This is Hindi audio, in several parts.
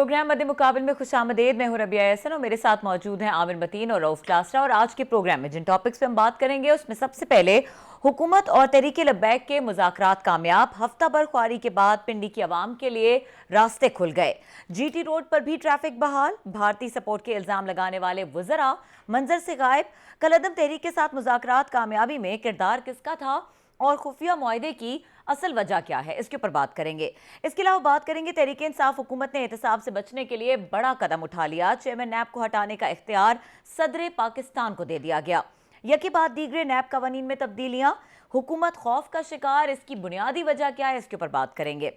प्रोग्राम मध्य मुकाबले में खुशामदीद। मैं हूं रबिया एहसन और मेरे साथ मौजूद हैं आमिर मतीन और रऊफ क्लासरा। और आज के प्रोग्राम में जिन टॉपिक्स पे हम बात करेंगे उसमें सबसे पहले हुकूमत और तहरीक लब्बैक के मुज़ाकरात कामयाब, हफ्ता भर ख्वारी के बाद पिंडी की आवाम के लिए रास्ते खुल गए। जीटी रोड पर भी ट्रैफिक बहाल, भारतीय सपोर्ट के इल्जाम लगाने वाले वज़रा मंजर से गायब। कलअदम तहरीक के साथ मुज़ाकरात कामयाबी में किरदार किसका था और खुफिया मुआहदे की असल वजह क्या है, इसके ऊपर बात करेंगे। इसके अलावा बात करेंगे तहरीक इंसाफ हुकूमत ने एहतसाब से बचने के लिए बड़ा कदम उठा लिया। चेयरमैन नैब को हटाने का इख्तियार सदर पाकिस्तान को दे दिया गया। यकी बाद दीगरे नैब कवानीन में तब्दीलियां, हुकूमत खौफ का शिकार, इसकी बुनियादी वजह क्या है, इसके ऊपर बात करेंगे।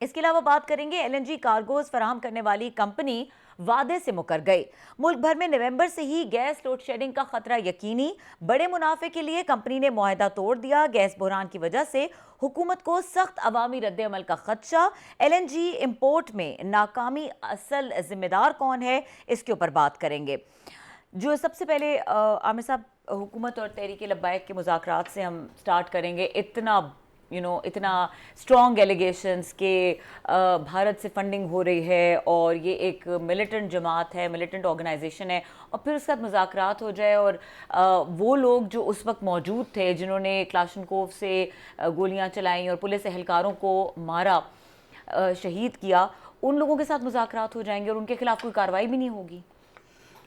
इसके अलावा बात करेंगे एलएनजी कार्गोज फराहम करने वाली कंपनी वादे से मुकर गई। मुल्क भर में नवंबर से ही गैस लोड शेडिंग का खतरा यकीनी, बड़े मुनाफे के लिए कंपनी ने मुआहदा तोड़ दिया। गैस बहरान की वजह से हुकूमत को सख्त अवामी रद्द-ए-अमल का खदशा। एलएनजी इंपोर्ट में नाकामी असल जिम्मेदार कौन है, इसके ऊपर बात करेंगे। जो सबसे पहले आमिर साहब, हुकूमत और तहरीक लब्बैक के मुज़ाकरात से हम स्टार्ट करेंगे। इतना स्ट्रॉन्ग एलिगेशंस के भारत से फंडिंग हो रही है और ये एक मिलिटेंट जमात है, मिलिटेंट ऑर्गेनाइजेशन है, और फिर उसके बाद मुज़ाकरात हो जाए और वो लोग जो उस वक्त मौजूद थे जिन्होंने क्लाशनकोव से गोलियां चलाई और पुलिस एहलकारों को मारा, शहीद किया, उन लोगों के साथ मुज़ाकरात हो जाएंगे और उनके खिलाफ कोई कार्रवाई भी नहीं होगी।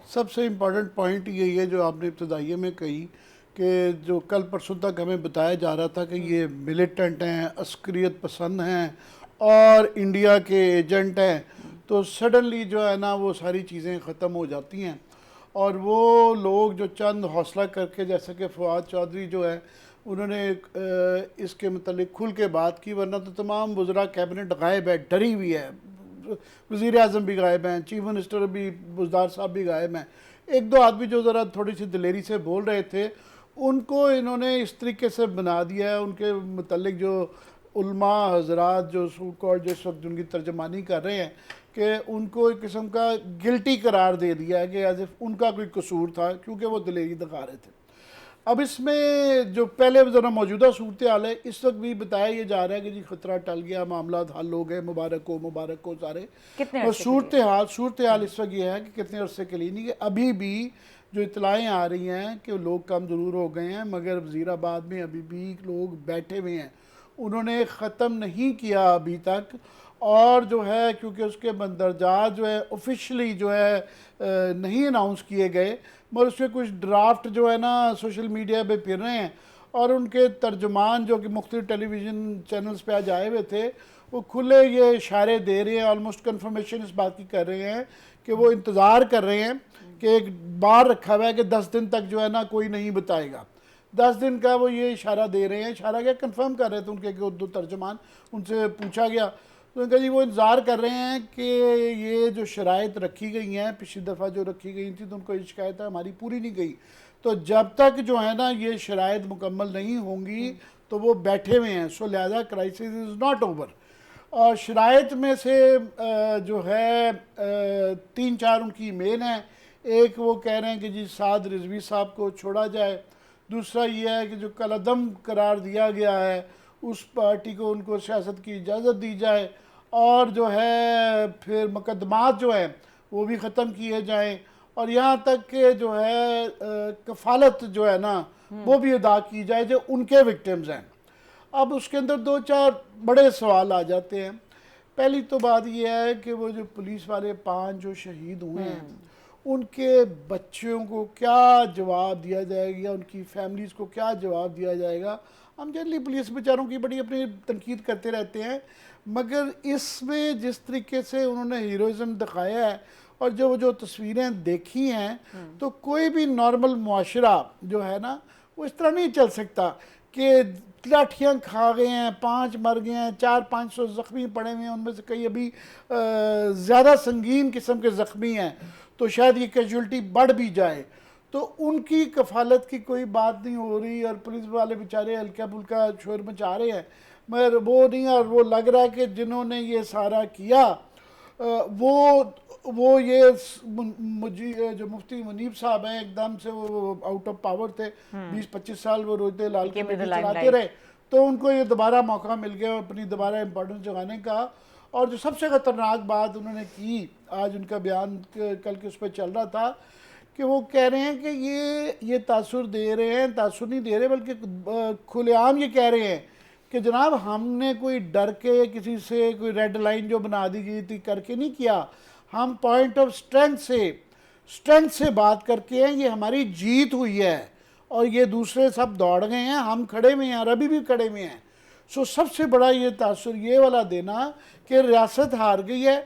सबसे इम्पॉर्टेंट पॉइंट यही है जो आपने इब्तदाइये में कही कि जो कल परसों तक हमें बताया जा रहा था कि ये मिलिटेंट हैं, अस्करियत पसंद हैं और इंडिया के एजेंट हैं, तो सडनली जो है ना वो सारी चीज़ें ख़त्म हो जाती हैं। और वो लोग जो चंद हौसला करके, जैसे कि फवाद चौधरी जो है उन्होंने इसके मतलब खुल के बात की, वरना तो तमाम वज़रा कैबिनेट गायब है, डरी हुई है। वज़ीर आज़म भी गायब हैं, चीफ मिनिस्टर भी, बुज़दार साहब भी गायब हैं। एक दो आदमी जो ज़रा थोड़ी सी दिलेरी से बोल रहे थे उनको इन्होंने इस तरीके से बना दिया है, उनके मतलब जो उल्मा हजरात जो सूट जिस वक्त उनकी तर्जमानी कर रहे हैं कि उनको एक किस्म का गिल्टी करार दे दिया है कि एज इफ उनका कोई कसूर था क्योंकि वो दिलेरी दिखा रहे थे। अब इसमें जो पहले ज़रा मौजूदा सूरत हाल है, इस वक्त भी बताया ये जा रहा है कि जी ख़तरा टल गया, मामला हल हो गए, मुबारक हो सारे। और सूरत हाल इस वक्त ये है कि कितने अरसे के लिए नहीं, कि अभी भी जो इतलाएँ आ रही हैं कि लोग कम ज़रूर हो गए हैं, मगर वज़ीराबाद में अभी भी लोग बैठे हुए हैं, उन्होंने ख़त्म नहीं किया अभी तक। और जो है क्योंकि उसके मंदरजात जो है ऑफिशियली जो है नहीं अनाउंस किए गए, मगर उसके कुछ ड्राफ्ट जो है ना सोशल मीडिया पे फिर रहे हैं। और उनके तर्जुमान जो कि मुख्तलिफ टेलीविज़न चैनल्स पे आज आए हुए थे, वो खुले ये इशारे दे रहे हैं, ऑलमोस्ट कन्फर्मेशन इस बात की कर रहे हैं कि वो इंतज़ार कर रहे हैं कि एक बार रखा हुआ है कि 10 दिन तक जो है ना कोई नहीं बताएगा। 10 दिन का वो ये इशारा दे रहे हैं। इशारा क्या, कंफर्म कर रहे थे उनके दो तर्जुमान, उनसे पूछा गया तो उनका जी वो इंतज़ार कर रहे हैं कि ये जो शराइत रखी गई हैं, पिछली दफ़ा जो रखी गई थी तो उनको ये शिकायत हमारी पूरी नहीं गई, तो जब तक जो है ना ये शराइत मुकम्मल नहीं होंगी तो वो बैठे हुए हैं। सो लिहाजा क्राइसिस इज़ नॉट ओवर। और शराइत में से जो है 3-4 उनकी मेन है। एक वो कह रहे हैं कि जी साद रिजवी साहब को छोड़ा जाए, दूसरा ये है कि जो कलअदम करार दिया गया है उस पार्टी को उनको सियासत की इजाज़त दी जाए, और जो है फिर मुकदमात जो हैं वो भी ख़त्म किए जाएं, और यहाँ तक कि जो है कफ़ालत जो है ना वो भी अदा की जाए जो उनके विक्टिम्स हैं। अब उसके अंदर 2-4 बड़े सवाल आ जाते हैं। पहली तो बात यह है कि वो जो पुलिस वाले 5 जो शहीद हुए हैं उनके बच्चों को क्या जवाब दिया जाएगा, उनकी फैमिलीज़ को क्या जवाब दिया जाएगा। हम जनरली पुलिस बेचारों की बड़ी अपनी तनकीद करते रहते हैं, मगर इसमें जिस तरीके से उन्होंने हीरोइज़म दिखाया है और जो तस्वीरें देखी हैं, तो कोई भी नॉर्मल मुआशरा जो है ना वो इस तरह नहीं चल सकता कि लाठियाँ खा गए हैं, 5 मर गए हैं, 400-500 ज़ख्मी पड़े हुए हैं, उनमें से कई अभी ज़्यादा संगीन किस्म के ज़ख्मी हैं, तो शायद ये कैजुअल्टी बढ़ भी जाए। तो उनकी कफ़ालत की कोई बात नहीं हो रही और पुलिस वाले बेचारे हल्का फुल्का शोर मचा रहे हैं, मगर वो नहीं। और वो लग रहा है कि जिन्होंने ये सारा किया वो ये मुझे जो मुफ्ती मुनीब साहब हैं एकदम से वो आउट ऑफ पावर थे, 20-25 साल वो रोते लाल किले चलाते रहे, तो उनको ये दोबारा मौका मिल गया अपनी दोबारा इम्पोर्टेंस जगाने का। और जो सबसे ख़तरनाक बात उन्होंने की, आज उनका बयान कल के उस पर चल रहा था कि वो कह रहे हैं कि ये तासुर दे रहे हैं, तासुर नहीं दे रहे बल्कि खुलेआम ये कह रहे हैं कि जनाब हमने कोई डर के किसी से कोई रेड लाइन जो बना दी गई थी करके नहीं किया, हम पॉइंट ऑफ स्ट्रेंथ से बात करके हैं, ये हमारी जीत हुई है और ये दूसरे सब दौड़ गए हैं, हम खड़े में हैं और अभी भी खड़े में हैं। सो सबसे बड़ा ये तासुर ये वाला देना कि रियासत हार गई है,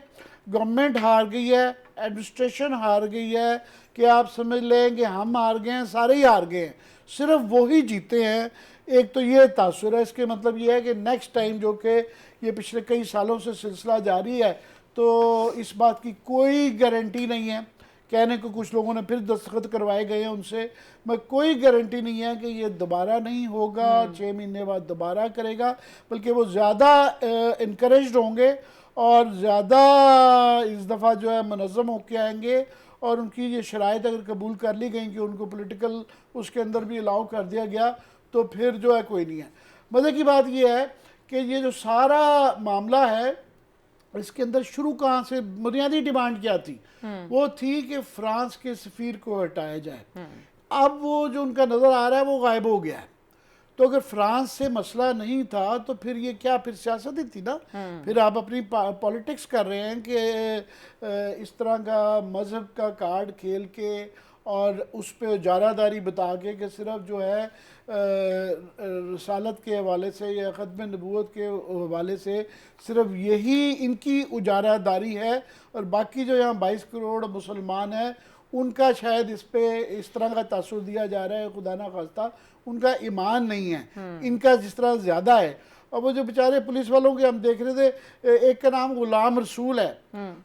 गवर्नमेंट हार गई है, एडमिनिस्ट्रेशन हार गई है, कि आप समझ लें कि हम हार गए हैं, सारे ही हार गए हैं, सिर्फ वही जीते हैं। एक तो ये तासुर है, इसके मतलब ये है कि नेक्स्ट टाइम जो कि ये पिछले कई सालों से सिलसिला जारी है, तो इस बात की कोई गारंटी नहीं है। कहने को कुछ लोगों ने फिर दस्तखत करवाए गए हैं उनसे, मैं कोई गारंटी नहीं है कि ये दोबारा नहीं होगा, 6 महीने बाद दोबारा करेगा, बल्कि वो ज़्यादा इनकरेज होंगे और ज़्यादा इस दफ़ा जो है मुनज़्ज़म होके आएंगे और उनकी ये शराइत अगर कबूल कर ली गई कि उनको पॉलिटिकल उसके अंदर भी अलाउ कर दिया गया, तो फिर जो है कोई नहीं है। मज़े की बात ये है कि ये जो सारा मामला है इसके अंदर शुरू कहाँ से बुनियादी डिमांड क्या थी? वो थी कि फ्रांस के सफ़ीर को हटाया जाए। अब वो जो उनका नज़र आ रहा है वो गायब हो गया है। तो अगर फ्रांस से मसला नहीं था तो फिर ये क्या, फिर सियासत ही थी ना। फिर आप अपनी पॉलिटिक्स कर रहे हैं कि इस तरह का मज़हब का कार्ड खेल के और उस पर उजारादारी बता के कि सिर्फ जो है रसालत के हवाले से या ख़त्म नबूवत के हवाले से सिर्फ यही इनकी उजारादारी है और बाकी जो यहाँ 22 करोड़ मुसलमान हैं उनका शायद इस पे इस तरह का तासुर दिया जा रहा है, खुदा ना खास्ता उनका ईमान नहीं है, इनका जिस तरह ज़्यादा है। और वो जो बेचारे पुलिस वालों के हम देख रहे थे, एक का नाम गुलाम रसूल है,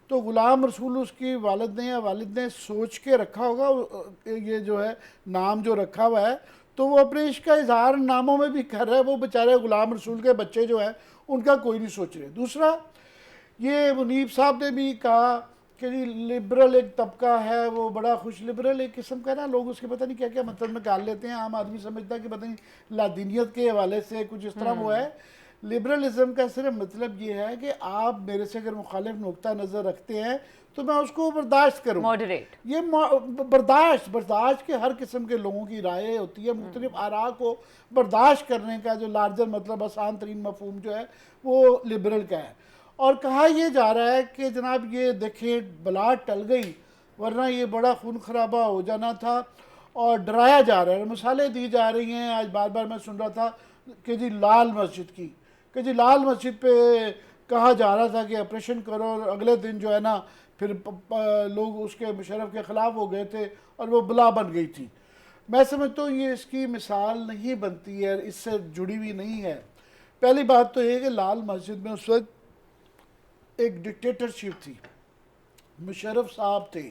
तो गुलाम रसूल उसकी वालिद ने या वालिद ने सोच के रखा होगा, ये जो है नाम जो रखा हुआ है, तो वो अपने इश्क का इजहार नामों में भी कर रहा है। वो बेचारे गुलाम रसूल के बच्चे जो है उनका कोई नहीं सोच रहे। दूसरा, ये मुनीब साहब ने भी कहा कि जी लिबरल एक तबका है, वो बड़ा खुश, लिबरल एक किस्म का ना, लोग उसके पता नहीं क्या क्या मतलब निकाल लेते हैं। आम आदमी समझता है कि पता नहीं लादीनियत के हवाले से कुछ इस तरह वो है। लिबरलिज्म का सिर्फ मतलब ये है कि आप मेरे से अगर मुखालिफ नुक्ता नज़र रखते हैं तो मैं उसको बर्दाश्त करूँ, मॉडरेट। ये बर्दाश्त के हर किस्म के लोगों की राय होती है। मुख्तलिफ आरा को बर्दाश्त करने का जो लार्जर मतलब आसान तरीन मफहूम जो है वो लिबरल का है। और कहा यह जा रहा है कि जनाब ये देखें बला टल गई, वरना ये बड़ा खून खराबा हो जाना था, और डराया जा रहा है, मिसालें दी जा रही हैं। आज बार बार मैं सुन रहा था कि जी लाल मस्जिद की, कि जी लाल मस्जिद पे कहा जा रहा था कि ऑपरेशन करो, और अगले दिन जो है ना फिर लोग उसके मुशर्रफ के ख़िलाफ़ हो गए थे और वो बला बन गई थी। मैं समझता हूँ ये इसकी मिसाल नहीं बनती है, इससे जुड़ी हुई नहीं है। पहली बात तो ये कि लाल मस्जिद में उस वक्त एक डिक्टेटरशिप थी, मुशर्रफ साहब थे,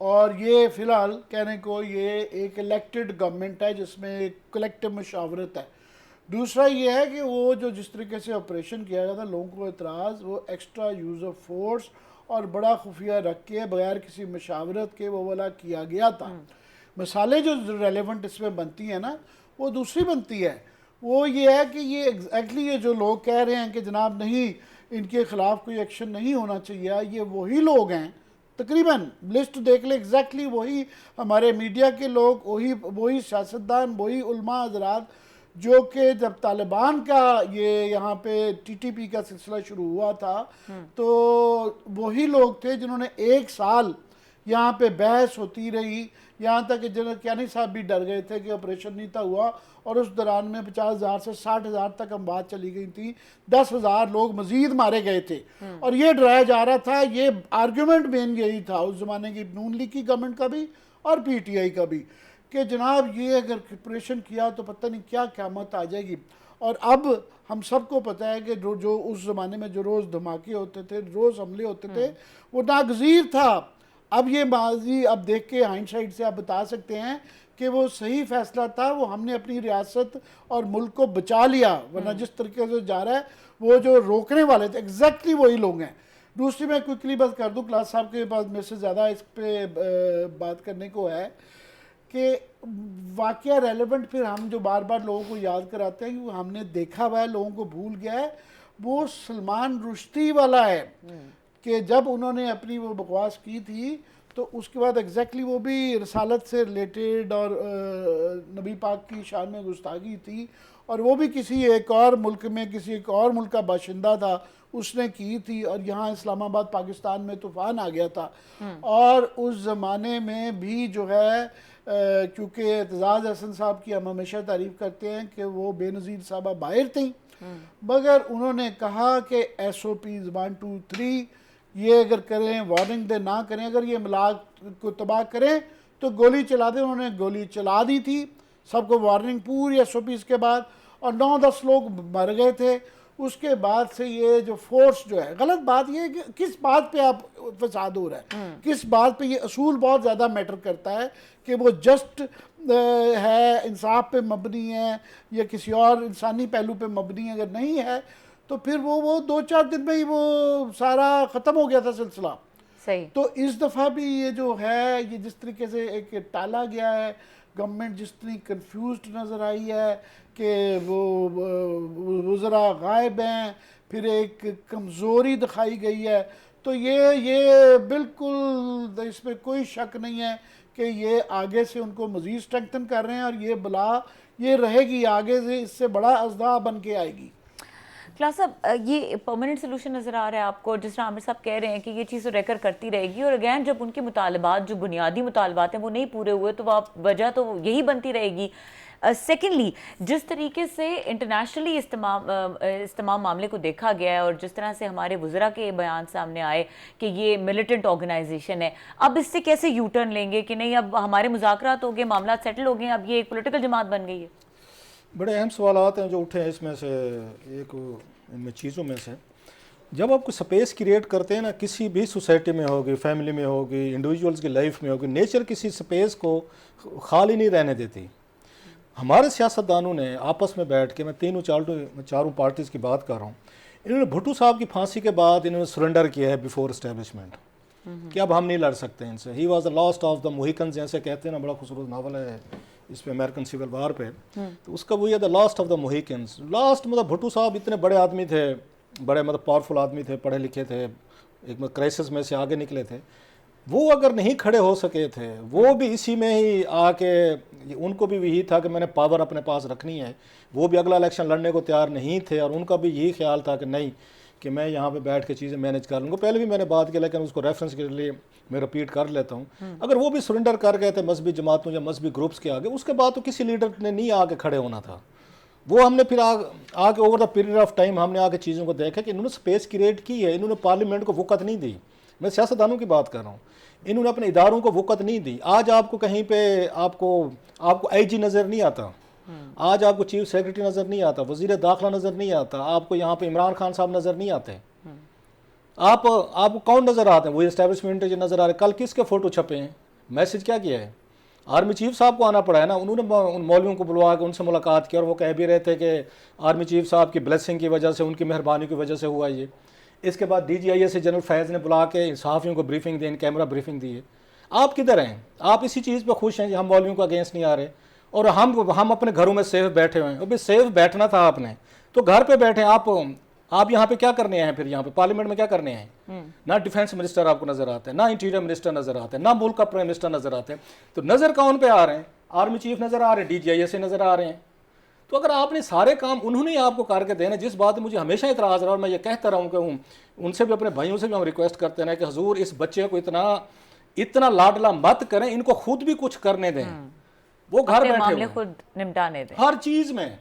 और ये फ़िलहाल कहने को ये एक इलेक्टेड गवर्नमेंट है जिसमें एक कलेक्टिव मशावरत है। दूसरा ये है कि वो जो जिस तरीके से ऑपरेशन किया गया था, लोगों को एतराज़, वो एक्स्ट्रा यूज़ ऑफ फोर्स और बड़ा खुफिया रख के बगैर किसी मशावरत के वो वाला किया गया था। मिसालें जो रेलेवेंट इसमें बनती हैं ना, वो दूसरी बनती है। वो ये है कि ये एग्जैक्टली ये जो लोग कह रहे हैं कि जनाब नहीं इनके ख़िलाफ़ कोई एक्शन नहीं होना चाहिए, ये वही लोग हैं, तकरीबन लिस्ट देख ले, एग्जैक्टली वही हमारे मीडिया के लोग, वही सियासतदान, वही उलमा हज़रात जो कि जब तालिबान का ये यहाँ पे टीटीपी का सिलसिला शुरू हुआ था तो वही लोग थे जिन्होंने 1 साल यहाँ पे बहस होती रही, यहाँ तक कि जनरल कियानी साहब भी डर गए थे कि ऑपरेशन नहीं था हुआ, और उस दौरान में 50,000 से 60,000 तक हम बात चली गई थी, 10,000 लोग मजीद मारे गए थे। और ये डराया जा रहा था, ये आर्ग्यूमेंट मेन यही था उस ज़माने की नून लीग की गवर्नमेंट का भी और PTI का भी, कि जनाब ये अगर ऑपरेशन किया तो पता नहीं क्या क़यामत आ जाएगी। और अब हम सबको पता है कि जो उस ज़माने में जो रोज़ धमाके होते थे, रोज़ हमले होते थे, वो नागज़ीर था। अब ये माजी अब देख के हाइंडसाइड से आप बता सकते हैं कि वो सही फ़ैसला था, वो हमने अपनी रियासत और मुल्क को बचा लिया, वरना जिस तरीके से जा रहा है वो जो रोकने वाले थे एग्जैक्टली वही लोग हैं। दूसरी मैं क्विकली बात कर दूँ, क्लास साहब के पास मेरे से ज़्यादा इस पर बात करने को है कि वाकया रेलेवेंट फिर हम जो बार बार लोगों को याद कराते हैं कि हमने देखा हुआ है, लोगों को भूल गया है। वो सलमान रुश्दी वाला है कि जब उन्होंने अपनी वो बकवास की थी तो उसके बाद एग्जैक्टली वो भी रसालत से रिलेटेड और नबी पाक की शान में गुस्ताखी थी, और वो भी किसी एक और मुल्क में किसी एक और मुल्क का बाशिंदा था उसने की थी, और यहाँ इस्लामाबाद पाकिस्तान में तूफ़ान आ गया था। और उस ज़माने में भी जो है क्योंकि एतजाज़ हसन साहब की हम हमेशा तारीफ़ करते हैं कि वो बेनज़ीर साहबा बाहर थी, मगर उन्होंने कहा कि SOPs 1 2 3 ये अगर करें, वार्निंग दे ना करें, अगर ये मिलाद को तबाह करें तो गोली चला दें। उन्होंने गोली चला दी थी, सबको वार्निंग पूरी SOPs के बाद, और 9-10 लोग मर गए थे। उसके बाद से ये जो फोर्स जो है, गलत बात ये है कि किस बात पे आप फसाद हो रहा है, किस बात पे, ये असूल बहुत ज़्यादा मैटर करता है कि वो जस्ट है, इंसाफ पे मबनी है या किसी और इंसानी पहलू पे मबनी है। अगर नहीं है तो फिर वो 2-4 दिन में ही वो सारा ख़त्म हो गया था सिलसिला। सही। तो इस दफ़ा भी ये जो है, ये जिस तरीके से एक टाला गया है, गवर्नमेंट जिस तरह कंफ्यूज्ड नज़र आई है कि वो वज़रा गायब हैं, फिर एक कमज़ोरी दिखाई गई है, तो ये बिल्कुल इसमें कोई शक नहीं है कि ये आगे से उनको मज़ीद स्ट्रेंथन कर रहे हैं, और ये बला ये रहेगी आगे से, इससे बड़ा अज़दा बन के आएगी। क्लास साहब, ये परमानेंट सोल्यूशन नज़र आ रहा है आपको? जिस तरह आमिर साहब कह रहे हैं कि ये चीज़ रेकर करती रहेगी, और अगैन जब उनके मुतालबात, जो बुनियादी मुतालबात हैं, वो नहीं पूरे हुए तो वजह तो यही बनती रहेगी। सेकेंडली, जिस तरीके से इंटरनेशनली इस तमाम मामले को देखा गया है, और जिस तरह से हमारे वज़रा के बयान सामने आए कि ये मिलिटेंट ऑर्गेनाइजेशन है, अब इससे कैसे यू टर्न लेंगे कि नहीं अब हमारे मुज़ाकरात हो गए, मामला सेटल हो गए, अब ये एक पॉलिटिकल जमात बन गई है? बड़े अहम सवालात हैं जो उठे हैं इसमें से। एक इनमें चीज़ों में से, जब आप कोई स्पेस क्रिएट करते हैं ना, किसी भी सोसाइटी में होगी, फैमिली में होगी, इंडिविजुअल्स की लाइफ में होगी, नेचर किसी स्पेस को खाली नहीं रहने देती। हमारे सियासतदानों ने आपस में बैठ के, मैं चारों पार्टीज़ की बात कर रहा हूँ, इन्होंने भुट्टो साहब की फांसी के बाद इन्होंने सरेंडर किया है बिफोर इस्टेब्लिशमेंट कि अब हम नहीं लड़ सकते इनसे। He was the last of the Mohican, जैसे कहते हैं ना, बड़ा खूबसूरत नावल है इस पे, अमेरिकन सिविल वार पे, तो उसका वही है the last of the Mohicans. Last मतलब भुट्टो साहब इतने बड़े आदमी थे, बड़े मतलब पावरफुल आदमी थे, पढ़े लिखे थे, एक क्राइसिस में से आगे निकले थे। वो अगर नहीं खड़े हो सके थे, वो भी इसी में ही आके, उनको भी यही था कि मैंने पावर अपने पास रखनी है, वो भी अगला इलेक्शन लड़ने को तैयार नहीं थे, और उनका भी यही ख्याल था कि नहीं कि मैं यहाँ पे बैठ के चीज़ें मैनेज कर लूँगा। पहले भी मैंने बात की, लेकिन उसको रेफरेंस के लिए मैं रिपीट कर लेता हूँ। अगर वो भी सरेंडर कर गए थे मजहबी जमातों या मजहबी ग्रुप्स के आगे, उसके बाद तो किसी लीडर ने नहीं आके खड़े होना था। वो हमने फिर आगे over the period of time हमने आगे चीज़ों को देखा कि इन्होंने स्पेस क्रिएट की है, इन्होंने पार्लियामेंट को वक़्त नहीं दी। मैं सियासतदानों की बात कर रहा हूँ, इन्होंने अपने इदारों को वक़्त नहीं दी। आज आपको कहीं पे आपको IG नज़र नहीं आता, आज आपको चीफ सेक्रेटरी नज़र नहीं आता, वज़ीर दाखिला नज़र नहीं आता, आपको यहाँ पे इमरान खान साहब नज़र नहीं आते। आपको कौन नज़र आते हैं? वही एस्टेब्लिशमेंट जो नज़र आ रहे। कल किसके फ़ोटो छपे हैं? मैसेज क्या किया है? आर्मी चीफ साहब को आना पड़ा है ना, उन्होंने उन मौलवियों को बुलवा के उनसे मुलाकात की, और वो कह भी रहे थे कि आर्मी चीफ साहब की ब्लेसिंग की वजह से, उनकी मेहरबानी की वजह से हुआ ये। इसके बाद DGIA से जनरल फैज़ ने बुला के सहाफ़ियों को ब्रीफिंग दी, कैमरा ब्रीफिंग दी है। आप किधर हैं? आप इसी चीज़ पर खुश हैं कि हम मौलवियों को अगेंस्ट नहीं आ रहे, और हम अपने घरों में सेफ बैठे हुए हैं। अभी सेफ बैठना था आपने, तो घर पे बैठे। आप यहाँ पे क्या करने आए हैं? फिर यहाँ पे पार्लियामेंट में क्या करने आए हैं? ना डिफेंस मिनिस्टर आपको नजर आते हैं, ना इंटीरियर मिनिस्टर नजर आते हैं, ना मुल्क का प्राइम मिनिस्टर नजर आते हैं। तो नजर कौन पे आ रहे हैं? आर्मी चीफ नजर आ रहे हैं, DGIA से नजर आ रहे हैं। तो अगर आपने सारे काम उन्होंने ही आपको करके देना, जिस बात में मुझे हमेशा इतराज़ रहा, और मैं ये कहता रहा हूँ कि उनसे भी, अपने भाइयों से भी हम रिक्वेस्ट करते हैं कि हजूर इस बच्चे को इतना लाडला मत करें, इनको खुद भी कुछ करने दें। वो घर बैठे मामले खुद निपटाने दें हर चीज़ में।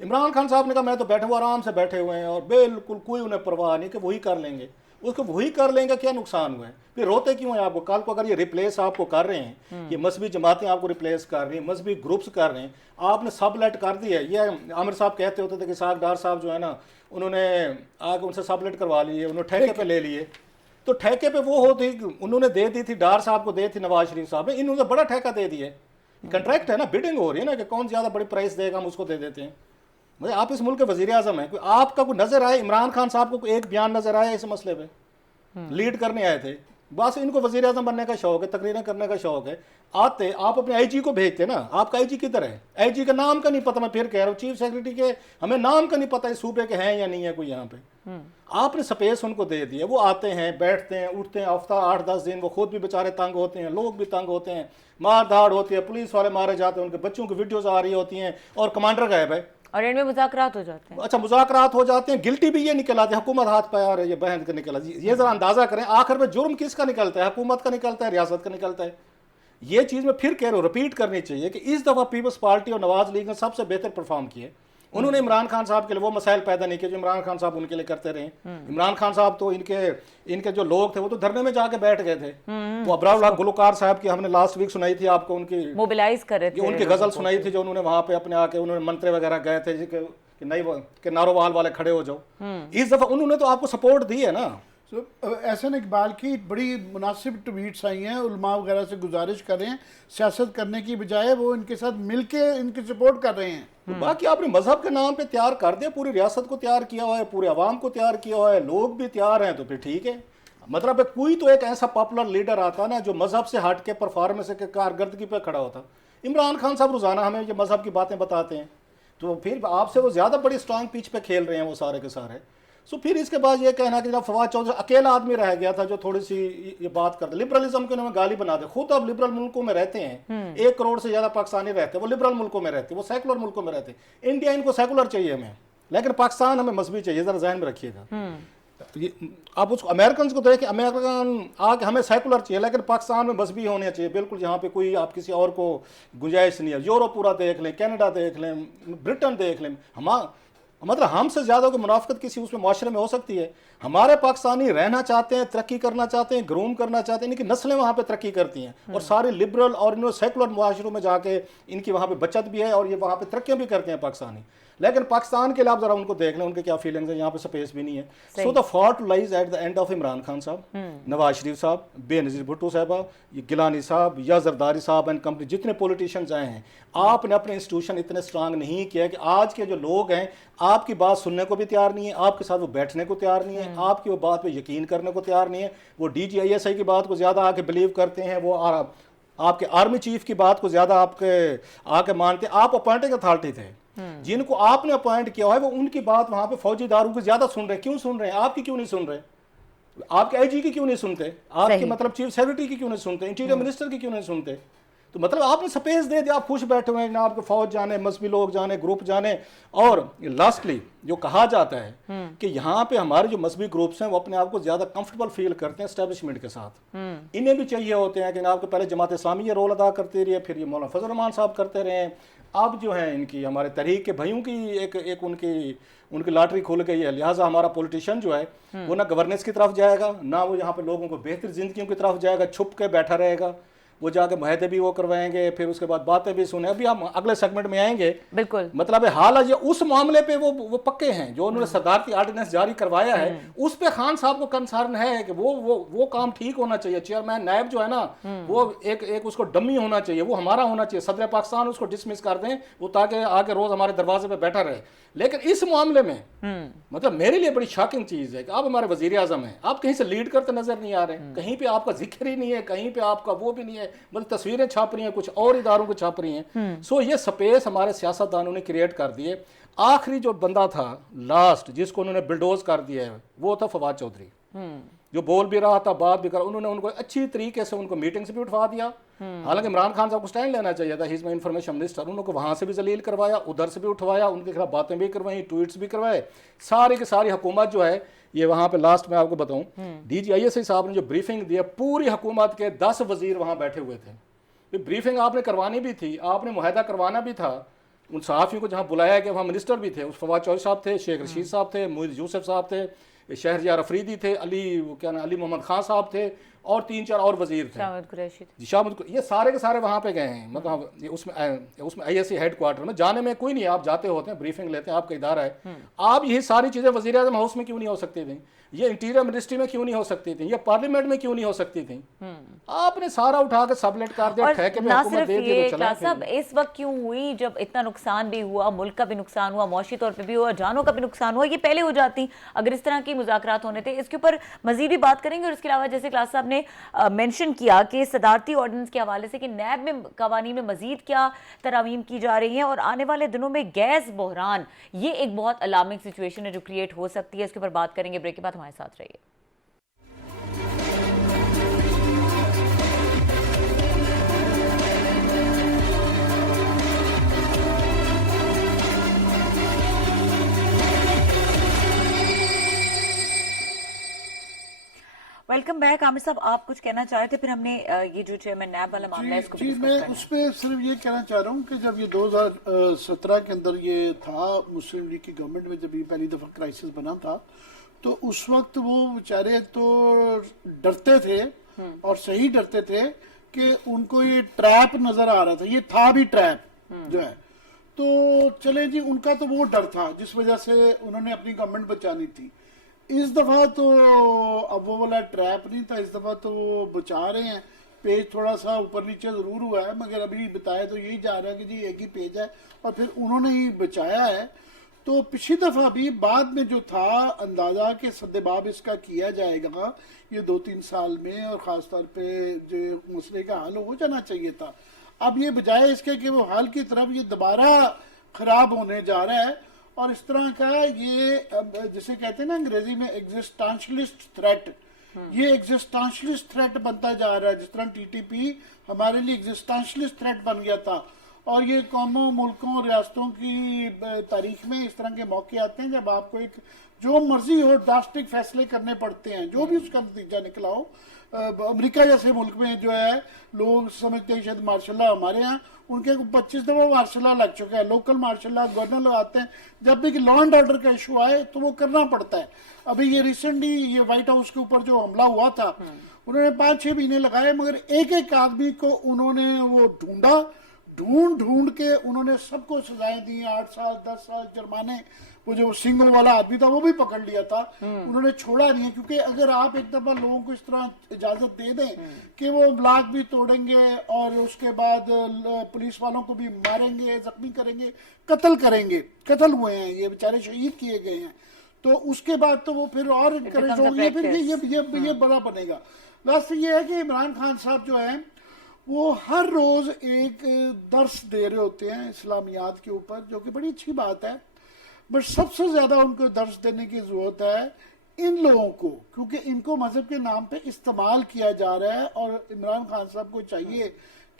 इमरान खान साहब ने कहा मैं तो बैठे, वो आराम से बैठे हुए हैं, और बिल्कुल कोई उन्हें परवाह नहीं कि वही कर लेंगे। उसको वही कर लेंगे, क्या नुकसान हुआ है? फिर रोते क्यों हैं आपको? कल को अगर ये रिप्लेस आपको कर रहे हैं, ये मजहबी जमातें आपको रिप्लेस कर रही हैं, मजहबी ग्रुप्स कर रहे हैं, आपने सबलेट कर दिया। ये आमिर साहब कहते होते थे कि साग डार साहब जो है ना, उन्होंने आगे उनसे सबलेट करवा लिए, उन्होंने ठेके पे ले लिए। तो ठेके पे वो होती, उन्होंने दे दी थी, डार साहब को दे थी नवाज शरीफ साहब ने, इन्होंने बड़ा ठेका दे दिया। कंट्रैक्ट है ना, बिडिंग हो रही है ना, कि कौन ज़्यादा बड़ी प्राइस देगा, हम उसको दे देते हैं। मतलब आप इस मुल्क के वजीर आजम हैं, आपका कोई नजर आए, इमरान खान साहब को एक बयान नजर आया इस मसले पे? लीड करने आए थे, बस इनको वजीर आजम बनने का शौक है, तकरीरें करने का शौक है। आते आप अपने आईजी को भेजते ना, आपका आईजी किधर है? आईजी का नाम का नहीं पता, मैं फिर कह रहा हूँ चीफ सेक्रेटरी के हमें नाम का नहीं पता इस सूबे के हैं या नहीं है कोई यहाँ पे। आपने स्पेस उनको दे दिया, वो आते हैं, बैठते हैं, उठते हैं, हफ्ता 8-10 दिन वो खुद भी बेचारे तंग होते हैं, लोग भी तंग होते हैं, मार धाड़ होती है, पुलिस वाले मारे जाते हैं, उनके बच्चों की वीडियोज आ रही होती हैं और कमांडर गायब है। और इनमें मुज़ाकरात हो जाते हैं। अच्छा, मुज़ाकरात हो जाते हैं, गिल्टी भी ये निकल आते हैं, हुकूमत हाथ पे आ रही है, ये बहन का निकला। ये जरा अंदाजा करें आखिर में जुर्म किसका निकलता है? हुकूमत का निकलता है, रियासत का निकलता है। ये चीज़ मैं फिर कह रहा हूँ, रिपीट करनी चाहिए कि इस दफ़ा पीपल्स पार्टी और नवाज लीग ने सबसे बेहतर परफॉर्म किए। उन्होंने इमरान खान साहब के लिए वो मसाइल पैदा नहीं किए जो इमरान खान साहब उनके लिए करते रहे। इमरान खान साहब तो इनके जो लोग थे वो तो धरने में जाके बैठ गए थे। वो अबरारुल हक गुलकार साहब की हमने लास्ट वीक सुनाई थी आपको, उनकी मोबिलाइज कर रहे थे, उनकी गजल सुनाई थी जो उन्होंने वहां पे अपने आके उन्होंने मंत्री वगैरह गए थे कि नहीं कि नारोवाल वाले खड़े हो जाओ। इस दफा उन्होंने तो आपको सपोर्ट दी है ना। एहसन इकबाल की बड़ी मुनासिब ट्वीट्स आई हैं, उलमा वगैरह से गुजारिश कर रहे हैं सियासत करने की बजाय वो इनके साथ मिलके इनकी सपोर्ट कर रहे हैं। तो बाकी आपने मजहब के नाम पे तैयार कर दिया, पूरी रियासत को तैयार किया हुआ है, पूरे अवाम को तैयार किया हुआ है, लोग भी तैयार हैं, तो फिर ठीक है। मतलब कोई तो एक ऐसा पॉपुलर लीडर आता ना जो मजहब से हट के परफॉर्मेंस के कारकर्दगी पे खड़ा होता। इमरान खान साहब रोजाना हमें ये मजहब की बातें बताते हैं, तो फिर आपसे वो ज़्यादा बड़ी स्ट्रांग पिच पे खेल रहे हैं वो सारे के सारे। सो फिर इसके बाद ये कहना कि जब फवाद चौधरी अकेला आदमी रह गया था जो थोड़ी सी ये बात करते, लिबरलिज्म के उन्होंने गाली बना दे। खुद अब लिबरल मुल्कों में रहते हैं, 1 करोड़ से ज़्यादा पाकिस्तानी रहते हैं, वो लिबरल मुल्कों में रहते हैं, वो सेकुलर मुल्कों में रहते हैं। इंडिया इनको सेकुलर चाहिए हमें, लेकिन पाकिस्तान हमें मजहबी चाहिए, ज़रा जहन में रखिएगा। आप उसको अमेरिकन को देखें, अमेरिकन आके हमें सेकुलर चाहिए लेकिन पाकिस्तान में मजहबी होने चाहिए, बिल्कुल यहाँ पे कोई आप किसी और को गुंजाइश नहीं है। यूरोप पूरा देख लें, कनाडा देख लें, ब्रिटेन देख लें, मतलब हमसे ज़्यादा कोई मुनाफिकत किसी उसमें माशरे में हो सकती है? हमारे पाकिस्तानी रहना चाहते हैं, तरक्की करना चाहते हैं, ग्रूम करना चाहते हैं, इनकी नस्लें वहाँ पे तरक्की करती हैं और सारे लिबरल और इन्होंने सेकुलर मुआशरों में जाके इनकी वहाँ पे बचत भी है और ये वहाँ पे तरक्कियाँ भी करते हैं पाकिस्तानी। लेकिन पाकिस्तान के लिए आप जरा उनको देख लें, उनके क्या फीलिंग्स है, यहाँ पे स्पेस भी नहीं है। So the fault lies at the end of Imran Khan साहब, नवाज शरीफ साहब, बेनज़ीर भुट्टो साहबा, ये गिलानी साहब या जरदारी साहब एंड कंपनी, जितने पॉलिटिशियंस आए हैं, आपने अपने इंस्टीट्यूशन इतने स्ट्रांग नहीं किया कि आज के जो लोग हैं आपकी बात सुनने को भी तैयार नहीं है, आपके साथ वो बैठने को तैयार नहीं है, आपकी वो बात पे यकीन करने को तैयार नहीं है। वो DGISI की बात को ज़्यादा आके बिलीव करते हैं, वो आपके आर्मी चीफ की बात को ज़्यादा आपके आके मानते हैं। आप अपॉइंटिंग अथॉरिटी थे, जिनको आपने अपॉइंट किया है वो उनकी बात वहां पे फौजी इदारों की ज्यादा सुन रहे हैं। क्यों सुन रहे हैं? आपकी क्यों नहीं सुन रहे? आपके आईजी की क्यों नहीं सुनते? आपके मतलब चीफ सेक्रेटरी की क्यों नहीं सुनते? इंटीरियर मिनिस्टर की क्यों नहीं सुनते? तो मतलब आपने स्पेस दे दिया, आप खुश बैठे हुए हैं ना, आपको फौज जाने, मजहबी लोग जाने, ग्रुप जाने। और लास्टली जो कहा जाता है कि यहाँ पे हमारे जो मजहबी ग्रुप्स हैं वो अपने आप को ज्यादा कंफर्टेबल फील करते हैं एस्टेब्लिशमेंट के साथ। इन्हें भी चाहिए होते हैं कि आपको पहले जमात इस्लामी ये रोल अदा करती रही है, फिर ये मौलाना फजल रहमान साहब करते रहे। अब जो है इनकी हमारे तहरीक के भाइयों की एक उनकी लॉटरी खुल गई है, लिहाजा हमारा पॉलिटिशियन जो है वो ना गवर्नेंस की तरफ जाएगा, ना वो यहाँ पे लोगों को बेहतर जिंदगियों की तरफ जाएगा, छुप के बैठा रहेगा। वो जाके मुआहदे भी वो करवाएंगे, फिर उसके बाद बातें भी सुने। अभी हम अगले सेगमेंट में आएंगे। बिल्कुल, मतलब हाल ये उस मामले पे वो पक्के हैं जो उन्होंने सदारती ऑर्डिनेंस जारी करवाया है, उस पे खान साहब को कंसर्न है कि वो काम ठीक होना चाहिए। चेयरमैन नायब जो है ना, वो एक उसको डमी होना चाहिए, वो हमारा होना चाहिए। सदर पाकिस्तान उसको डिसमिस कर दें वो, ताकि आके रोज हमारे दरवाजे पे बैठा रहे। लेकिन इस मामले में मतलब मेरे लिए बड़ी शॉकिंग चीज है कि आप हमारे वजीर आजम हैं, आप कहीं से लीड करते नजर नहीं आ रहे, कहीं पे आपका जिक्र ही नहीं है, कहीं पे आपका वो भी नहीं है, मतलब तस्वीरें छाप रही हैं, कुछ और इदारों को छाप रही हैं। सो ये स्पेस हमारे सियासतदानों ने क्रिएट कर दिए। आखिरी जो बंदा था लास्ट जिसको उन्होंने बिल्डोज कर दिया है वो था फवाद चौधरी, जो बोल भी रहा था, बात भी कर। उन्होंने उनको अच्छी तरीके से उनको मीटिंग से भी उठवा दिया। हालांकि इमरान खान साहब को स्टैंड लेना चाहिए था, he is my information minister. उनको वहां से भी जलील करवाया, उधर से भी उठवाया, उनके खिलाफ बातें भी करवाई, ट्वीट्स भी करवाए। सारी की सारी हुकूमत जो है ये वहां पे लास्ट में आपको बताऊं, DGISI साहब ने जो ब्रीफिंग दिया, पूरी हुकूमत के 10 वजीर वहां बैठे हुए थे। ब्रीफिंग आपने करवानी भी थी, आपने मुआहदा करवाना भी था। उन सहाफ़ियों को जहाँ बुलाया गया वहाँ मिनिस्टर भी थे, उस फवाद चौधरी साहब थे, शेख रशीद साहब थे, मोइज यूसुफ साहब थे, शहरयार अफरीदी थे, अली मोहम्मद खान साहब थे और 3-4 और वजीर थे, शामिद। ये सारे के सारे वहाँ पे गए हैं। मतलब उसमें ISI हेडक्वार्टर में जाने में कोई नहीं है, आप जाते होते हैं, ब्रीफिंग लेते हैं, आपका इदारा है। आप यही सारी चीज़ें वज़ीर आज़म हाउस में क्यों नहीं हो सकती थी? ये इंटीरियर मिनिस्ट्री में क्यों नहीं हो सकती थी? ये पार्लियामेंट में क्यों नहीं हो सकती थी? आपने सारा उठा के सबलेट कर दिया, ठेके में हुकूमत दे दी, तो चला। सब इस वक्त क्यों हुई जब इतना नुकसान भी हुआ, मुल्क का भी नुकसान हुआ, मौशी तौर पे भी हुआ, जानों का भी नुकसान हुआ। ये पहले हो जाती अगर इस तरह की मुज़ाकरात होने थे। इसके ऊपर मजीद भी बात करेंगे। और इसके अलावा जैसे क्लास साहब ने आपने मेंशन किया कि सदारती ऑर्डिनेंस के हवाले से कि नैब में कवानीन में मजीद क्या तरमीम की जा रही हैं और आने वाले दिनों में गैस बहरान, ये एक बहुत अलार्मिंग सिचुएशन है जो क्रिएट हो सकती है। इसके ऊपर बात करेंगे, ब्रेक के बाद हमारे साथ रहिए। Welcome back. आमिर साहब, आप कुछ कहना चाह रहे थे, फिर हमने ये जो चेयरमैन नैब वाला मामला है इसको जी मैं उस पर सिर्फ ये कहना चाह रहा हूँ कि जब ये 2017 के अंदर ये था, मुस्लिम लीग की गवर्नमेंट में जब ये पहली दफा क्राइसिस बना था, तो उस वक्त वो बेचारे तो डरते थे और सही डरते थे कि उनको ये ट्रैप नजर आ रहा था, ये था भी ट्रैप जो है। तो चले जी, उनका तो वो डर था जिस वजह से उन्होंने अपनी गवर्नमेंट बचानी थी। इस दफा तो अब वो वाला ट्रैप नहीं था, इस दफा तो वो बचा रहे हैं। पेज थोड़ा सा ऊपर नीचे जरूर हुआ है, मगर अभी बताया तो यही जा रहा है कि जी एक ही पेज है और फिर उन्होंने ही बचाया है। तो पिछली दफा भी बाद में जो था अंदाजा कि सद्देबाब इसका किया जाएगा ये 2-3 साल में, और खासतौर पे जो मसले का हल हो जाना चाहिए था। अब ये बजाय इसके कि वो हल की तरफ ये दोबारा खराब होने जा रहा है। और इस तरह का ये जिसे कहते हैं ना अंग्रेजी में एग्जिस्टेंशलिस्ट थ्रेट, ये एग्जिस्टेंशलिस्ट थ्रेट बनता जा रहा है। जिस तरह टीटीपी हमारे लिए एग्जिस्टेंशलिस्ट थ्रेट बन गया था, और ये कौमों, मुल्कों, रियासतों की तारीख में इस तरह के मौके आते हैं जब आपको एक जो मर्जी हो ड्रास्टिक फैसले करने पड़ते हैं, जो भी उसका नतीजा निकला हो। अमेरिका जैसे मुल्क में जो है लोग समझते हैं शायद मार्शल लॉ हमारे यहाँ, उनके 25 दफा मार्शल लॉ लग चुका है, लोकल मार्शल लॉ गवर्नर लगाते हैं। जब भी लॉ एंड ऑर्डर का इशू आए तो वो करना पड़ता है। अभी ये रिसेंटली ये व्हाइट हाउस के ऊपर जो हमला हुआ था, उन्होंने 5-6 महीने लगाए, मगर एक एक आदमी को उन्होंने वो ढूंढा, ढूंढ के उन्होंने सबको सजाएं दी, 8 साल 10 साल जुर्माने। वो जो सिंगल वाला आदमी था वो भी पकड़ लिया था, उन्होंने छोड़ा नहीं है। क्योंकि अगर आप एक दफा लोगों को इस तरह इजाजत दे दें कि वो ब्लॉक भी तोड़ेंगे और उसके बाद पुलिस वालों को भी मारेंगे, जख्मी करेंगे, कत्ल हुए हैं, ये बेचारे शहीद किए गए हैं, तो उसके बाद तो वो फिर और इनकरेज होगी, फिर ये बड़ा बनेगा। लास्ट ये है कि इमरान खान साहब जो है वो हर रोज एक दर्स दे रहे होते हैं इस्लामियात के ऊपर, जो कि बड़ी अच्छी बात है। बट सबसे ज्यादा उनको दर्ज देने की जरूरत है इन लोगों को, क्योंकि इनको मजहब के नाम पे इस्तेमाल किया जा रहा है। और इमरान खान साहब को चाहिए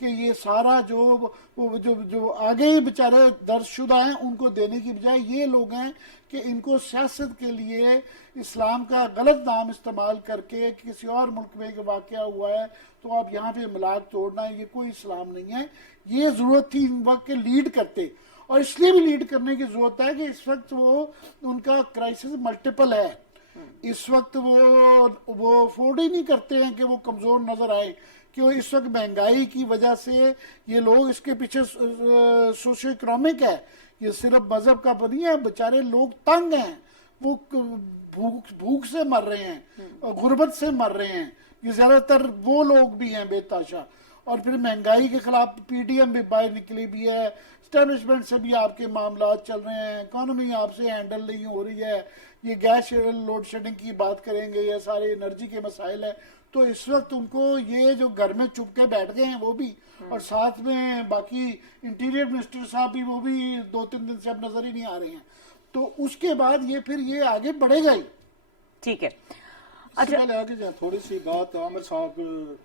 कि ये सारा जो आगे ही बेचारे दर्जशुदा हैं उनको देने की बजाय ये लोग हैं कि इनको सियासत के लिए इस्लाम का गलत नाम इस्तेमाल करके किसी और मुल्क में एक वाकया हुआ है तो आप यहाँ पे मिलाद तोड़ना है, ये कोई इस्लाम नहीं है। ये जरूरत थी इन वक्त के लीड करते, और इसलिए भी लीड करने की जरूरत है कि इस वक्त वो उनका क्राइसिस मल्टीपल है। इस वक्त वो अफोर्ड ही नहीं करते हैं कि वो कमजोर नजर आए, कि वो इस वक्त महंगाई की वजह से ये लोग, इसके पीछे सोशो इकोनॉमिक है, ये सिर्फ मजहब का नहीं है। बेचारे लोग तंग हैं, वो भूख से मर रहे हैं, गुर्बत से मर रहे हैं, ये ज्यादातर वो लोग भी हैं बेताशा। और फिर महंगाई के खिलाफ पीडीएम भी बाहर निकली भी है, एस्टेब्लिशमेंट से भी आपके मामला चल रहे हैं, इकोनॉमी आपसे हैंडल नहीं हो रही है, ये गैस लोड शेडिंग की बात करेंगे, ये सारे एनर्जी के मसाइल है। तो इस वक्त उनको ये जो घर में चुप के बैठ गए हैं वो भी, और साथ में बाकी इंटीरियर मिनिस्टर साहब भी, वो भी 2-3 दिन से अब नजर ही नहीं आ रहे हैं। तो उसके बाद ये फिर ये आगे बढ़ेगा ही। ठीक है, अच्छा पहले आगे जाए थोड़ी सी बात। आमिर साहब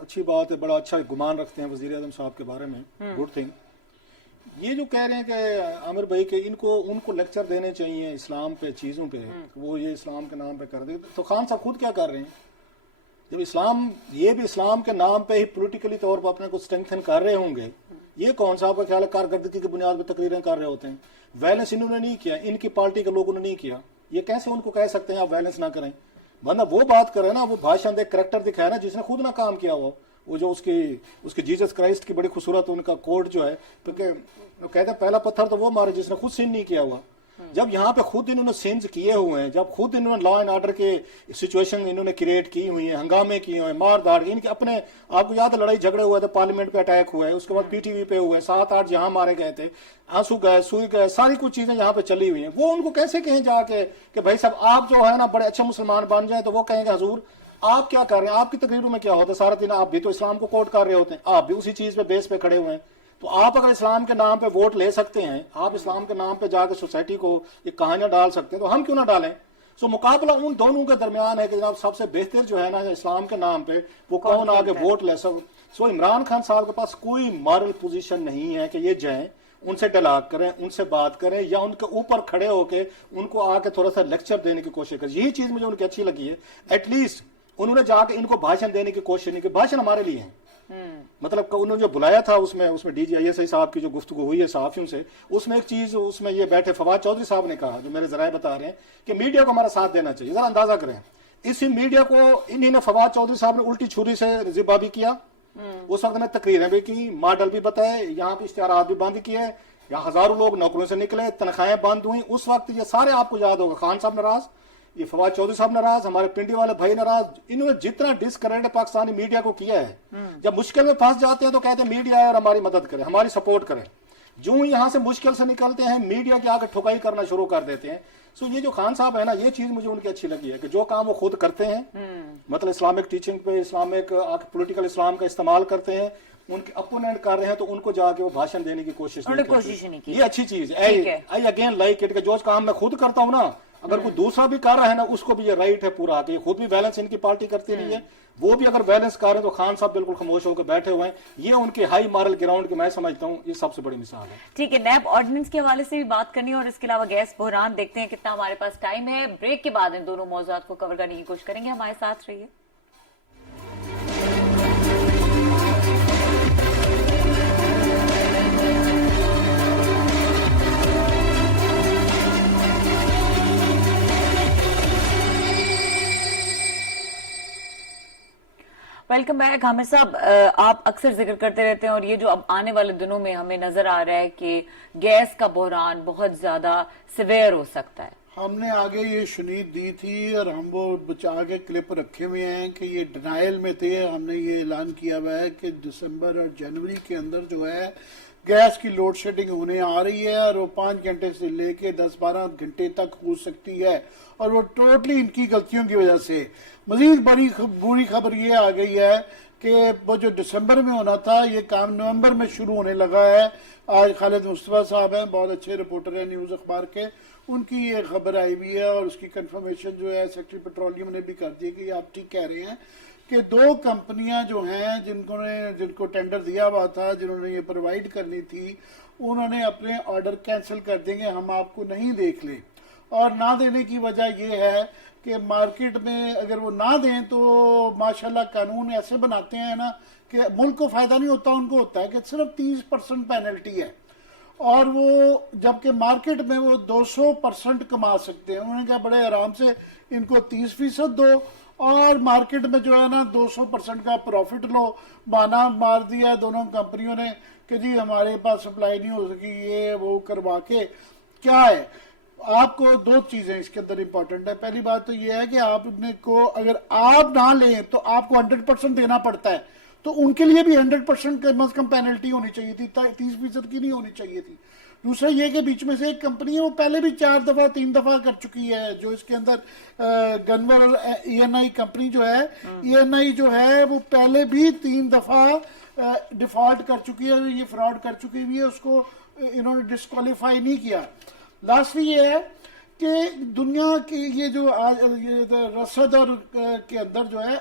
अच्छी बात है, बड़ा अच्छा गुमान रखते हैं वजीर आजम साहब के बारे में, गुड थिंग। ये जो कह रहे हैं कि आमिर भाई के उनको लेक्चर देने चाहिए इस्लाम पे, चीज़ों पे, वो ये इस्लाम के नाम पे कर दे, तो खान साहब खुद क्या कर रहे हैं? जब इस्लाम, ये भी इस्लाम के नाम पे ही पॉलिटिकली तौर पर अपने को स्ट्रेंथन कर रहे होंगे, ये कौन सा आपका ख्याल है कारकर्दगी की बुनियाद पर तकरीरें कर रहे होते हैं? वायलेंस इन्होंने नहीं किया, इनकी पार्टी के लोगों ने नहीं किया, ये कैसे उनको कह सकते हैं आप वायलेंस ना करें? वरना वो बात करें ना, वो भाषण दे, करैक्टर दिखाया ना जिसने खुद ना काम किया हो। वो जो उसकी जीसस क्राइस्ट की बड़ी खूबसूरत उनका कोट जो है, क्योंकि कहते हैं पहला पत्थर तो वो मारे जिसने खुद सिन नहीं किया हुआ। जब यहाँ पे खुद इन्होंने सिंस किए हुए हैं, जब खुद इन्होंने लॉ एंड ऑर्डर के सिचुएशन इन्होंने क्रिएट की हुई है, हंगामे किए हुए हैं, मार धाड़, इनके अपने आपको याद है लड़ाई झगड़े हुए थे, पार्लियामेंट पे अटैक हुए हैं, उसके बाद पीटीवी पे हुए, 7-8 यहाँ मारे गए थे, आंसू गए, सुई गए, सारी कुछ चीजें यहाँ पे चली हुई हैं। वो उनको कैसे कहें जाके कि भाई साहब आप जो है ना बड़े अच्छे मुसलमान बन जाए, तो वो कहेंगे हजूर आप क्या कर रहे हैं? आपकी तकरीरों में क्या होता है सारा दिन? आप भी तो इस्लाम को कोट कर रहे होते हैं, आप भी उसी चीज पे बेस पे खड़े हुए हैं। तो आप अगर इस्लाम के नाम पे वोट ले सकते हैं, आप इस्लाम के नाम पे जाकर सोसाइटी को ये कहानियां डाल सकते हैं, तो हम क्यों ना डालें? सो मुकाबला उन दोनों के दरमियान है कि जनाब सबसे बेहतर जो है ना इस्लाम के नाम पे वो कौन आगे वोट ले सक। सो इमरान खान साहब के पास कोई मॉरल पोजीशन नहीं है कि ये जाएं उनसे डायलॉग करें, उनसे बात करें, या उनके ऊपर खड़े होके उनको आके थोड़ा सा लेक्चर देने की कोशिश करें। यही चीज मुझे उनकी अच्छी लगी है। एटलीस्ट उन्होंने जाके इनको भाषण देने की कोशिश नहीं की। भाषण हमारे लिए है, मतलब उन्होंने जो बुलाया था उसमें DGISI साहब की जो गुफ्तगू हुई है सहाफियों से, उसमें एक चीज उसमें ये बैठे फवाद चौधरी साहब ने कहा, जो मेरे जराए बता रहे हैं कि मीडिया को हमारा साथ देना चाहिए। जरा अंदाजा करें, इसी मीडिया को इन्हीं ने फवाद चौधरी साहब ने उल्टी छुरी से जिबा भी किया, उस वक्त में तकरीरें भी की, मॉडल भी बताए, यहाँ पे इश्तिहारात भी बंद किए, यहाँ हजारों लोग नौकरियों से निकले, तनख्वाहें बंद हुई। उस वक्त ये सारे आपको याद होगा, खान साहब नाराज, ये फवाद चौधरी साहब नाराज, हमारे पिंडी वाले भाई नाराज। इन्होंने जितना डिसक्रेडिट पाकिस्तानी मीडिया को किया है, जब मुश्किल में फंस जाते हैं तो कहते हैं मीडिया यार हमारी मदद करे, हमारी सपोर्ट करे। जो यहाँ से मुश्किल से निकलते हैं मीडिया के आगे ठुकाई करना शुरू कर देते हैं। सो ये जो खान साहब है ना, ये चीज मुझे उनकी अच्छी लगी है कि जो काम वो खुद करते हैं, मतलब इस्लामिक टीचिंग पे, इस्लामिक पॉलिटिकल इस्लाम का इस्तेमाल करते हैं, उनके अपोनेंट कर रहे हैं तो उनको जाके वो भाषण देने की कोशिश नहीं की। ये अच्छी चीज है। आई अगेन लाइक इट, जो काम मैं खुद करता हूँ ना, अगर कोई दूसरा भी कर रहा है ना, उसको भी ये राइट है पूरा कि खुद भी बैलेंस इनकी पार्टी करती नहीं है, वो भी अगर बैलेंस कर रहे हैं तो खान साहब बिल्कुल खामोश होकर बैठे हुए हैं। ये उनके हाई मॉरल ग्राउंड के मैं समझता हूँ ये सबसे बड़ी मिसाल है। ठीक है, नैब ऑर्डिनेंस के हवाले से भी बात करनी है और इसके अलावा गैस बहरान, देखते हैं कितना हमारे पास टाइम है। ब्रेक के बाद इन दोनों मौजूद को कवर करने की कोशिश करेंगे, हमारे साथ रहिए। Welcome back. आमिर साहब, आप अक्सर जिक्र करते रहते हैं और ये जो अब आने वाले दिनों में हमें नजर आ रहा है कि गैस का बहरान बहुत ज्यादा सिवियर हो सकता है। हमने आगे ये शुनीद दी थी और हम वो बचा के क्लिप रखे हुए हैं कि ये डिनाइल में थे। हमने ये ऐलान किया हुआ है कि दिसंबर और जनवरी के अंदर जो है गैस की लोड शेडिंग होने आ रही है और वो 5 घंटे से लेके 10-12 घंटे तक हो सकती है, और वो टोटली इनकी गलतियों की वजह से। मजीद बड़ी बुरी खबर ये आ गई है कि वो जो दिसंबर में होना था ये काम नवंबर में शुरू होने लगा है। आज खालिद मुस्तफा साहब हैं, बहुत अच्छे रिपोर्टर हैं न्यूज़ अखबार के, उनकी ये खबर आई हुई है और उसकी कंफर्मेशन जो है सेक्रेटरी पेट्रोलियम ने भी कर दी कि आप ठीक कह रहे हैं कि 2 कंपनियां जो हैं जिनको टेंडर दिया हुआ था, जिन्होंने ये प्रोवाइड करनी थी, उन्होंने अपने ऑर्डर कैंसिल कर देंगे, हम आपको नहीं देख ले। और ना देने की वजह ये है कि मार्केट में अगर वो ना दें तो माशाल्लाह कानून ऐसे बनाते हैं ना कि मुल्क को फायदा नहीं होता, उनको होता है कि सिर्फ 30% पेनल्टी है, और वो जबकि मार्केट में वो 200% कमा सकते हैं। उन्होंने कहा बड़े आराम से इनको 30% दो और मार्केट में जो है ना 200% का प्रॉफिट लो। बहाना मार दिया दोनों कंपनियों ने कि जी हमारे पास सप्लाई नहीं हो सकी, ये वो करवा के। क्या है, आपको 2 चीजें इसके अंदर इंपॉर्टेंट है। पहली बात तो ये है कि आपने को अगर आप ना लें तो आपको 100% देना पड़ता है, तो उनके लिए भी 100% कम से कम पेनल्टी होनी चाहिए थी, 30% की नहीं होनी चाहिए थी। दूसरा ये कि बीच में से एक कंपनी है वो पहले भी 4 दफा 3 दफा कर चुकी है, जो इसके अंदर गनवर और ENI कंपनी जो है, ENI जो है वो पहले भी 3 दफा डिफॉल्ट कर चुकी है, ये फ्रॉड कर चुकी हुई है, उसको इन्होंने डिस्क्वालीफाई नहीं किया। लास्टली ये है कि दुनिया की ये जो आज ये रसद और के अंदर जो है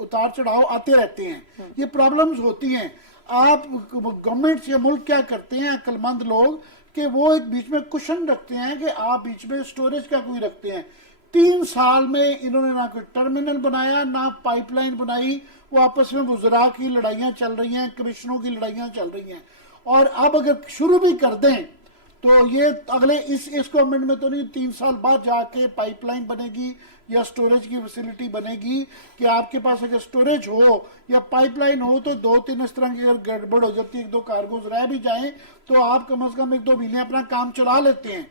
उतार चढ़ाव आते रहते हैं, ये प्रॉब्लम्स होती हैं। आप गवर्नमेंट या मुल्क क्या करते हैं अक्लमंद लोग कि वो एक बीच में कुशन रखते हैं कि आप बीच में स्टोरेज का कोई रखते हैं। 3 साल में इन्होंने ना कोई टर्मिनल बनाया ना पाइपलाइन बनाई, वो आपस में वज़रा की लड़ाइयाँ चल रही हैं, कमिश्नरों की लड़ाइयाँ चल रही हैं। और अब अगर शुरू भी कर दें तो ये अगले इस गवर्नमेंट में तो नहीं, 3 साल बाद जाके पाइपलाइन बनेगी या स्टोरेज की फैसिलिटी बनेगी कि आपके पास अगर स्टोरेज हो या पाइपलाइन हो तो 2-3 इस तरह की अगर गड़बड़ हो जाती है, 1-2 कार्गोज रह भी जाएं तो आप कम से कम 1-2 महीने अपना काम चला लेते हैं।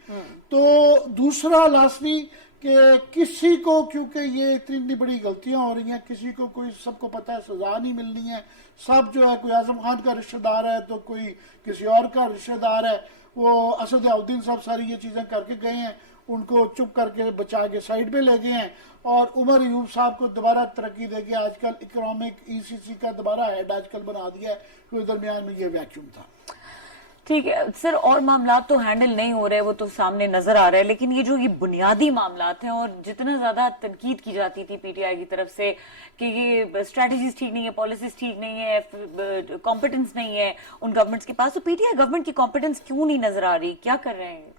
तो दूसरा लास्टली कि किसी को, क्योंकि ये इतनी बड़ी गलतियां हो रही हैं, किसी को कोई, सबको पता है सजा नहीं मिलनी है, सब जो है कोई आजम खान का रिश्तेदार है तो कोई किसी और का रिश्तेदार है, वो असद ज़ियाउद्दीन साहब सारी ये चीज़ें करके गए हैं, उनको चुप करके बचा के साइड पे ले गए हैं, और उमर अयूब साहब को दोबारा तरक्की देके आजकल इकोनॉमिक ECC का दोबारा हेड आजकल बना दिया है, क्योंकि दरमियान में ये वैक्यूम था। ठीक है सर, और मामला तो हैंडल नहीं हो रहे, वो तो सामने नजर आ रहा है, लेकिन ये जो ये बुनियादी मामलात हैं, और जितना ज्यादा तनकीद की जाती थी PTI की तरफ से कि ये स्ट्रेटजीज ठीक नहीं है, पॉलिसीज ठीक नहीं है, कॉम्पिटेंस नहीं है उन गवर्नमेंट्स के पास, तो PTI गवर्नमेंट की कॉम्पिटेंस क्यों नहीं नजर आ रही, क्या कर रहे हैं?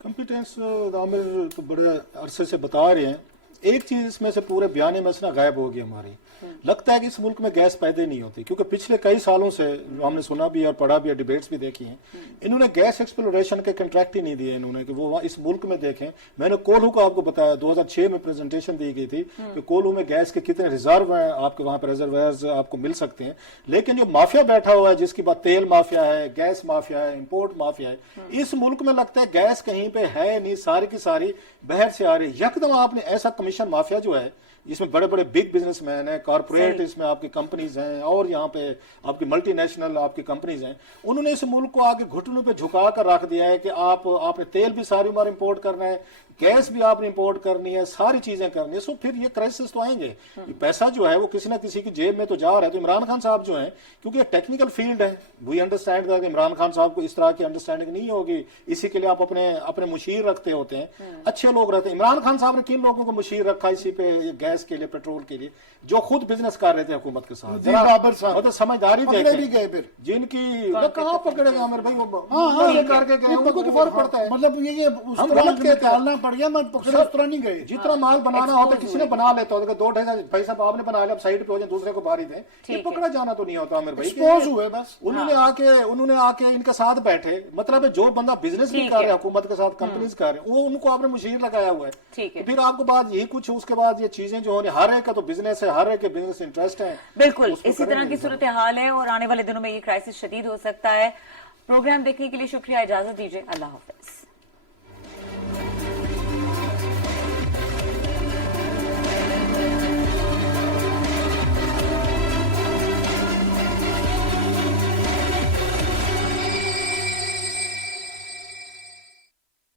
कॉम्पिटेंस आमिर तो बड़े अरसे से बता रहे हैं। एक चीज इसमें से पूरे बयान में से ना गायब हो गई हमारी। लगता है कि इस मुल्क में गैस पैदा नहीं होती, क्योंकि पिछले कई सालों से हमने सुना भी और पढ़ा भी और डिबेट्स भी देखी हैं, इन्होंने गैस एक्सप्लोरेशन के कंट्रैक्ट ही नहीं दिए इन्होंने कि वो इस मुल्क में देखें। मैंने कोल्हू को आपको बताया, 2006 में प्रेजेंटेशन दी गई थी कि कोल्हू में गैस के कितने रिजर्व हैं, आपके वहां पर रिजर्वायर्स आपको मिल सकते हैं, लेकिन जो माफिया बैठा हुआ है, जिसकी बात तेल माफिया है, गैस माफिया है, इंपोर्ट माफिया है, इस मुल्क में लगता है गैस कहीं पे है नहीं, सारी की सारी बाहर से आ रही है। यकदम आपने ऐसा कमीशन माफिया जो है, इसमें बड़े बड़े बिग बिजनेसमैन है, कॉर्पोरेट इसमें आपकी कंपनीज हैं, और यहाँ पे आपकी मल्टीनेशनल आपकी कंपनीज हैं, उन्होंने इस मुल्क को आगे घुटनों पे झुका कर रख दिया है कि आपने तेल भी सारी उम्र इंपोर्ट करना है, गैस भी आपने इंपोर्ट करनी है, सारी चीजें करनी है। सो फिर ये क्राइसिस तो आएंगे, ये पैसा जो है वो किसी ना किसी की जेब में तो जा रहा है। तो इमरान खान साहब जो है, क्योंकि ये टेक्निकल फील्ड है, we understand that, Imran Khan साहब को इस तरह की अंडरस्टैंडिंग नहीं होगी, इसी के लिए आप अपने मुशीर रखते होते हैं, अच्छे लोग रहते हैं। इमरान खान साहब ने किन लोगों को मुशीर रखा इसी पे, गैस के लिए, पेट्रोल के लिए, जो खुद बिजनेस कर रहे थे हुकूमत के साथ, मतलब समझदारी भी गए फिर, जिनकी कहाँ पकड़ेगा आमिर भाई, वो करके गए, उनको उनको फर्क पड़ता है। मतलब ये हम गलत निकालना पड़ गया, मैं पकड़े उस तरह नहीं गए। जितना माल बनाना होता है किसी ने बना लेता होता है, 2-2.5 भाई साहब आपने बना लिया, अब साइड पे हो जाए, दूसरे को बाहरी दें, ये पकड़ा जाना तो नहीं होता आमिर भाई, एक्सपोज हुए बस। उन्होंने आके इनके साथ बैठे, मतलब जो बंदा बिजनेस भी कर रहा है हुकूमत के साथ, कंपनीज कर रहे हैं, वो उनको आपने मुशीर लगाया हुआ है। तो फिर आपको बात यही कुछ, उसके बाद ये चीजें जो होने, हर एक का तो बिजनेस है, हर एक के बिजनेस इंटरेस्ट है। बिल्कुल इसी तरह की सूरत हाल है, और आने वाले दिनों में ये क्राइसिस शदीद हो सकता है। प्रोग्राम देखने के लिए शुक्रिया, इजाजत दीजिए, अल्लाह हाफिज।